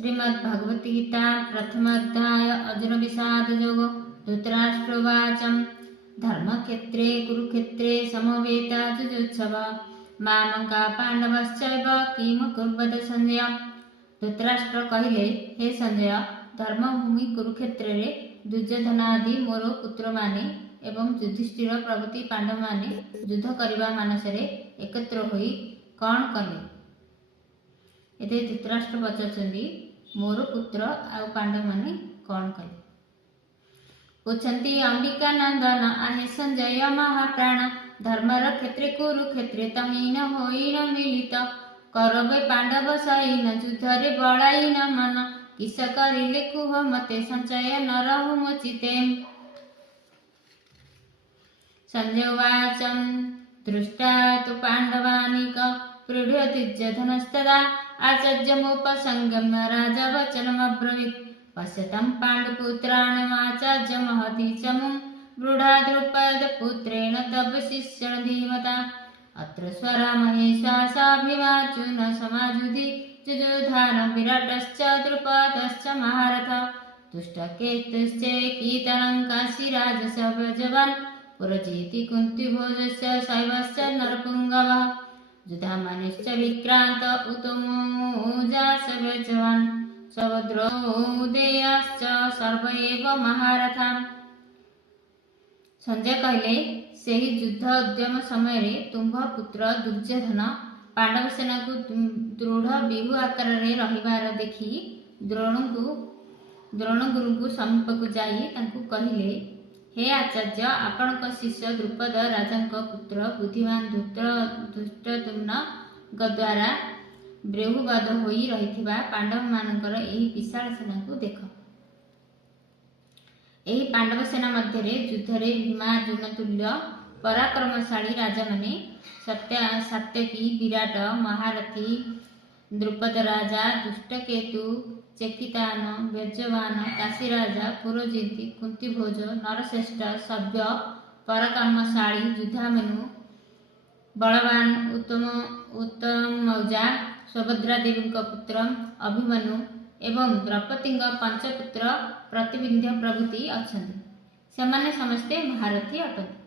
श्रीमद्भगवती गीता प्रथमाध्याय अर्जुन विषाद योग। धृतराष्ट्रोवाच धर्मक्षेत्रे कुरुक्षेत्रे समवेता जुजुत्सव मामका पांडवश्चैव किम कुर्वत संजय। धृतराष्ट्र कहिले, हे संजय, धर्मभूमि कुरुक्षेत्र रे दुर्योधनादि मोर पुत्र माने एवं युधिष्ठिर प्रभृति पांडव माने युद्ध करबा मानसरे एकत्र होई कौन कले। एते धृतराष्ट्र पचारछन्ती मोर पुत्र आ पांडव माने कौन कले। पूछन्ती अंबिका नंदन आहे संजय महाप्राण धर्मर क्षेत्रे कुरुक्षेत्रे तहीन होई न मिलित करबे पांडव सैन युद्धरे बड़ाई न मन किस करिले कुह मते संचय न रहु मोचिते। संजय उवाच दृष्टा तु पांडवानिक प्रीढ्यतिर्जधनस्तदा आचार्यमुपसंगम्य राजा वचनमब्रवीत् पश्यतां पाण्डुपुत्राणमाचार्य महती चमुं वृढा द्रुपदपुत्रेण तव शिष्येण धीमता अत्र स्वरामहेशासाभिमार्जुन समाजुधि जुजुधान विराटश्च द्रुपदश्च महारथ तुष्टकेतुश्चेकीतनं काशीराजसभजवान् पुरजेति कुन्तीभोजस्य शैवश्च नरपुङ्गवः युधामनिश्च विक्रांत उतमोजासभजवान् सभद्रोदेयाश्च सर्व एव महारथा। संजय कहले, सेही युद्ध उद्यम समय तुम्भ पुत्र दुर्योधन पांडव सेना को दृढ़ व्यूह आकार रे रहिबार देखि द्रोण गुरु को समीप को जाई तांकु कहिले, हे आचार्य, आपणक शिष्य द्रुपद राजांक पुत्र बुद्धिमान धृष्टद्युम्न द्वारा ब्रेहुवाद होई रहिथिबा पांडव मानकर एही विशाल सेना को देख। एही पांडव सेना मध्य युद्धरे भीमार्जुन तुल्य पराक्रमशाली राजा माने सात्यकी विराट महारथी द्रुपद राजा दुष्टकेतु चेकितान बेजवान काशीराजा पुरोजिति कुंतीभोज नरश्रेष्ठ सभ्य पराक्रमशाली युधामनु बलवान उत्तमौजा सुभद्रा देवी पुत्र अभिमन्यु एवं द्रौपदी पंचपुत्र प्रतिबिंध्य प्रभृति अच्छा। सेमाने समस्ते महारथी अटंती।